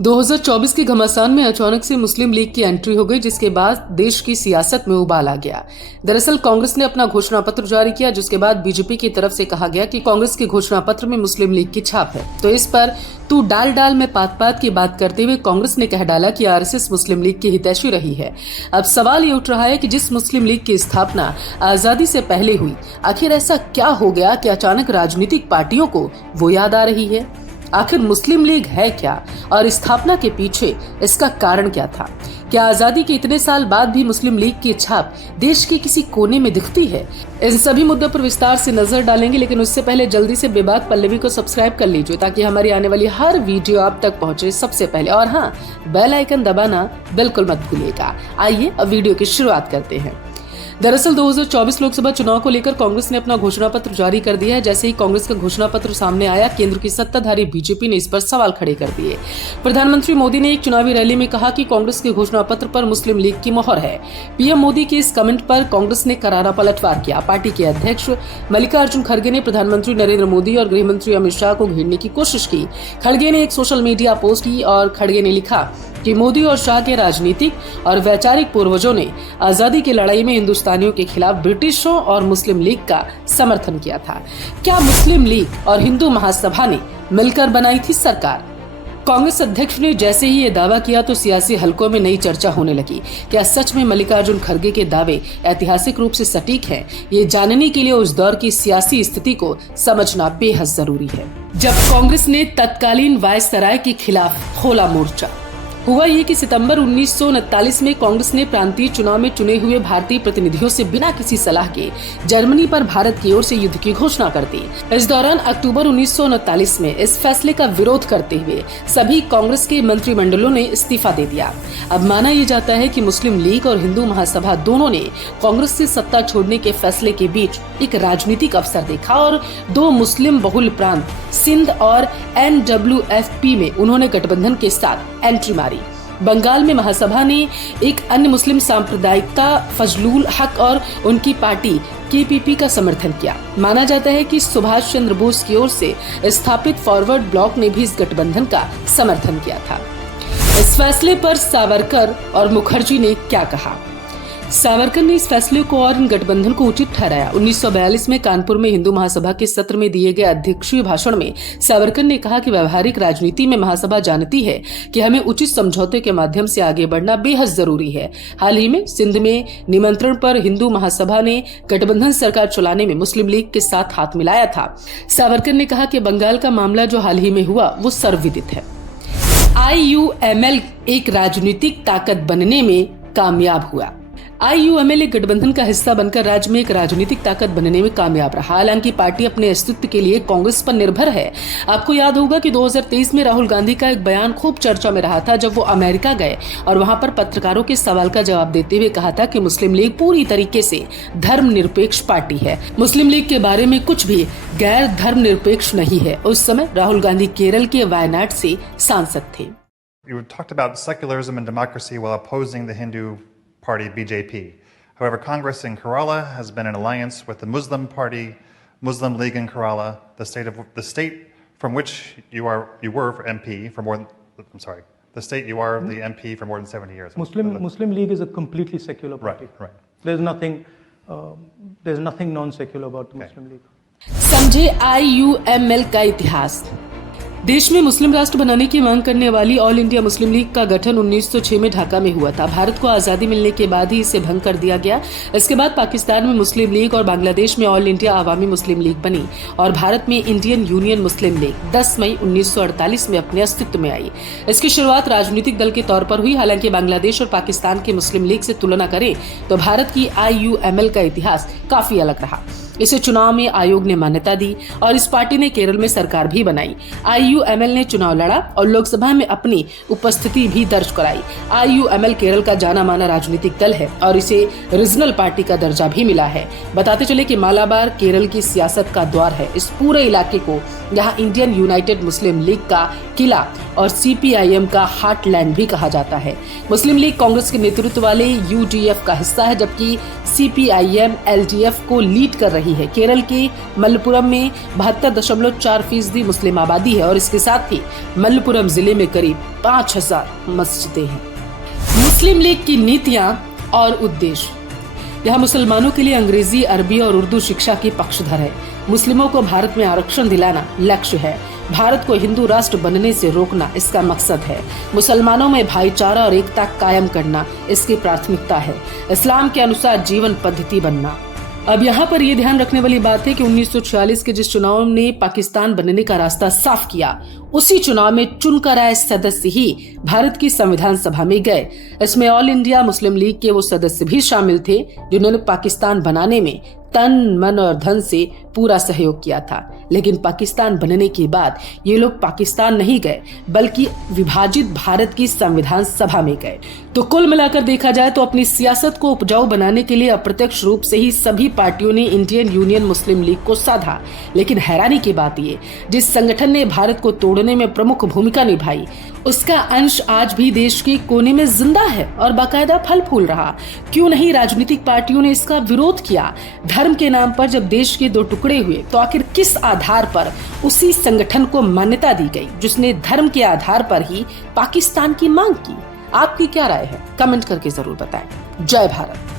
2024 के घमासान में अचानक से मुस्लिम लीग की एंट्री हो गई, जिसके बाद देश की सियासत में उबाल आ गया। दरअसल कांग्रेस ने अपना घोषणा पत्र जारी किया, जिसके बाद बीजेपी की तरफ से कहा गया कि कांग्रेस के घोषणा पत्र में मुस्लिम लीग की छाप है। तो इस पर तू डाल में पात की बात करते हुए कांग्रेस ने कह डाला कि आरएसएस मुस्लिम लीग की हितैषी रही है। अब सवाल ये उठ रहा है कि जिस मुस्लिम लीग की स्थापना आजादी से पहले हुई, आखिर ऐसा क्या हो गया कि अचानक राजनीतिक पार्टियों को वो याद आ रही है। आखिर मुस्लिम लीग है क्या और स्थापना के पीछे इसका कारण क्या था? क्या आजादी के इतने साल बाद भी मुस्लिम लीग की छाप देश के किसी कोने में दिखती है? इन सभी मुद्दों पर विस्तार से नजर डालेंगे, लेकिन उससे पहले जल्दी से बेबाक पल्लवी को सब्सक्राइब कर लीजिए ताकि हमारी आने वाली हर वीडियो आप तक पहुंचे सबसे पहले। और हाँ, बेल आइकन दबाना बिल्कुल मत भूलिएगा। आइए अब वीडियो की शुरुआत करते हैं। दरअसल 2024 लोकसभा चुनाव को लेकर कांग्रेस ने अपना घोषणा पत्र जारी कर दिया है। जैसे ही कांग्रेस का घोषणा पत्र सामने आया, केंद्र की सत्ताधारी बीजेपी ने इस पर सवाल खड़े कर दिए। प्रधानमंत्री मोदी ने एक चुनावी रैली में कहा कि कांग्रेस के घोषणा पत्र पर मुस्लिम लीग की मोहर है। पीएम मोदी के इस कमेंट पर कांग्रेस ने करारा पलटवार किया। पार्टी के अध्यक्ष मल्लिकार्जुन खड़गे ने प्रधानमंत्री नरेंद्र मोदी और गृह मंत्री अमित शाह को घेरने की कोशिश की। खड़गे ने एक सोशल मीडिया पोस्ट की और खड़गे ने लिखा कि मोदी और शाह के राजनीतिक और वैचारिक पूर्वजों ने आजादी की लड़ाई में हिंदुस्तानियों के खिलाफ ब्रिटिशों और मुस्लिम लीग का समर्थन किया था। क्या मुस्लिम लीग और हिंदू महासभा ने मिलकर बनाई थी सरकार? कांग्रेस अध्यक्ष ने जैसे ही ये दावा किया तो सियासी हलकों में नई चर्चा होने लगी। क्या सच में मल्लिकार्जुन खड़गे के दावे ऐतिहासिक रूप से सटीक हैं? ये जानने के लिए उस दौर की सियासी स्थिति को समझना बेहद जरूरी है, जब कांग्रेस ने तत्कालीन वायसराय के खिलाफ खोला मोर्चा। हुआ ये कि सितंबर 1939 में कांग्रेस ने प्रांतीय चुनाव में चुने हुए भारतीय प्रतिनिधियों से बिना किसी सलाह के जर्मनी पर भारत की ओर से युद्ध की घोषणा कर दी। इस दौरान अक्टूबर 1939 में इस फैसले का विरोध करते हुए सभी कांग्रेस के मंत्रिमंडलों ने इस्तीफा दे दिया। अब माना यह जाता है कि मुस्लिम लीग और हिंदू महासभा दोनों ने कांग्रेस से सत्ता छोड़ने के फैसले के बीच एक राजनीतिक अवसर देखा और दो मुस्लिम बहुल प्रांत सिंध और NWFP में उन्होंने गठबंधन के साथ एंट्री मारी। बंगाल में महासभा ने एक अन्य मुस्लिम सांप्रदायिकता फजलुल हक और उनकी पार्टी KPP का समर्थन किया। माना जाता है कि सुभाष चंद्र बोस की ओर से स्थापित फॉरवर्ड ब्लॉक ने भी इस गठबंधन का समर्थन किया था। इस फैसले पर सावरकर और मुखर्जी ने क्या कहा? सावरकर ने इस फैसले को और इन गठबंधन को उचित ठहराया। 1942 में कानपुर में हिंदू महासभा के सत्र में दिए गए अध्यक्षीय भाषण में सावरकर ने कहा कि व्यवहारिक राजनीति में महासभा जानती है कि हमें उचित समझौते के माध्यम से आगे बढ़ना बेहद जरूरी है। हाल ही में सिंध में निमंत्रण पर हिंदू महासभा ने गठबंधन सरकार चलाने में मुस्लिम लीग के साथ हाथ मिलाया था। सावरकर ने कहा कि बंगाल का मामला जो हाल ही में हुआ वो सर्वविदित है। IUML एक राजनीतिक ताकत बनने में कामयाब हुआ। IUML एक गठबंधन का हिस्सा बनकर राज्य में एक राजनीतिक ताकत बनने में कामयाब रहा। हालांकि पार्टी अपने अस्तित्व के लिए कांग्रेस पर निर्भर है। आपको याद होगा कि 2023 में राहुल गांधी का एक बयान खूब चर्चा में रहा था, जब वो अमेरिका गए और वहां पर पत्रकारों के सवाल का जवाब देते हुए कहा था कि मुस्लिम लीग पूरी तरीके से धर्मनिरपेक्ष पार्टी है। मुस्लिम लीग के बारे में कुछ भी गैर धर्मनिरपेक्ष नहीं है। उस समय राहुल गांधी केरल के वायनाड से सांसद थे। You talked about secularism and democracy while opposing the Hindu party BJP. However, Congress in Kerala has been in alliance with the Muslim party, Muslim League in Kerala, the state from which you were for MP for more than, the state you are the MP for more than 70 years. Muslim League is a completely secular party. Right. There's nothing non-secular about the Muslim League. समझे IUML का इतिहास। देश में मुस्लिम राष्ट्र बनाने की मांग करने वाली ऑल इंडिया मुस्लिम लीग का गठन 1906 में ढाका में हुआ था। भारत को आजादी मिलने के बाद ही इसे भंग कर दिया गया। इसके बाद पाकिस्तान में मुस्लिम लीग और बांग्लादेश में ऑल इंडिया अवामी मुस्लिम लीग बनी और भारत में इंडियन यूनियन मुस्लिम लीग 10 मई 1948 में अपने अस्तित्व में आई। इसकी शुरुआत राजनीतिक दल के तौर पर हुई। हालांकि बांग्लादेश और पाकिस्तान की मुस्लिम लीग से तुलना करें तो भारत की IUML का इतिहास काफी अलग रहा। इसे चुनाव में आयोग ने मान्यता दी और इस पार्टी ने केरल में सरकार भी बनाई। IUML ने चुनाव लड़ा और लोकसभा में अपनी उपस्थिति भी दर्ज कराई। IUML केरल का जाना माना राजनीतिक दल है और इसे रीजनल पार्टी का दर्जा भी मिला है। बताते चले कि मालाबार केरल की सियासत का द्वार है। इस पूरे इलाके को यहाँ इंडियन यूनाइटेड मुस्लिम लीग का किला और CPIM का हार्टलैंड भी कहा जाता है। मुस्लिम लीग कांग्रेस के नेतृत्व वाले UDF का हिस्सा है, जबकि CPIM LDF को लीड कर रही रही है। केरल के मलप्पुरम में 72.4% मुस्लिम आबादी है और इसके साथ ही मलप्पुरम जिले में करीब 5000 मस्जिदें हैं। मुस्लिम लीग की नीतियां और उद्देश्य। यह मुसलमानों के लिए अंग्रेजी, अरबी और उर्दू शिक्षा की पक्षधर है। मुस्लिमों को भारत में आरक्षण दिलाना लक्ष्य है। भारत को हिंदू राष्ट्र बनने से रोकना इसका मकसद है। मुसलमानों में भाईचारा और एकता कायम करना इसकी प्राथमिकता है। इस्लाम के अनुसार जीवन पद्धति बनना। अब यहाँ पर यह ध्यान रखने वाली बात है कि 1946 के जिस चुनाव ने पाकिस्तान बनने का रास्ता साफ किया, उसी चुनाव में चुनकर आए सदस्य ही भारत की संविधान सभा में गए। इसमें ऑल इंडिया मुस्लिम लीग के वो सदस्य भी शामिल थे जिन्होंने पाकिस्तान बनाने में तन, मन और धन से पूरा सहयोग किया था। लेकिन पाकिस्तान बनने के बाद ये लोग पाकिस्तान नहीं गए बल्कि विभाजित भारत की संविधान सभा में गए। तो कुल मिलाकर देखा जाए तो अपनी सियासत को उपजाऊ बनाने के लिए अप्रत्यक्ष रूप से ही सभी पार्टियों ने इंडियन यूनियन मुस्लिम लीग को साधा। लेकिन हैरानी की बात ये, जिस संगठन ने भारत को तोड़ने में प्रमुख भूमिका निभाई, उसका अंश आज भी देश के कोने में जिंदा है और बाकायदा फल फूल रहा। क्यों नहीं राजनीतिक पार्टियों ने इसका विरोध किया? धर्म के नाम पर जब देश के दो टुकड़े हुए तो आखिर किस आधार पर उसी संगठन को मान्यता दी गई जिसने धर्म के आधार पर ही पाकिस्तान की मांग की? आपकी क्या राय है? कमेंट करके जरूर बताएं। जय भारत।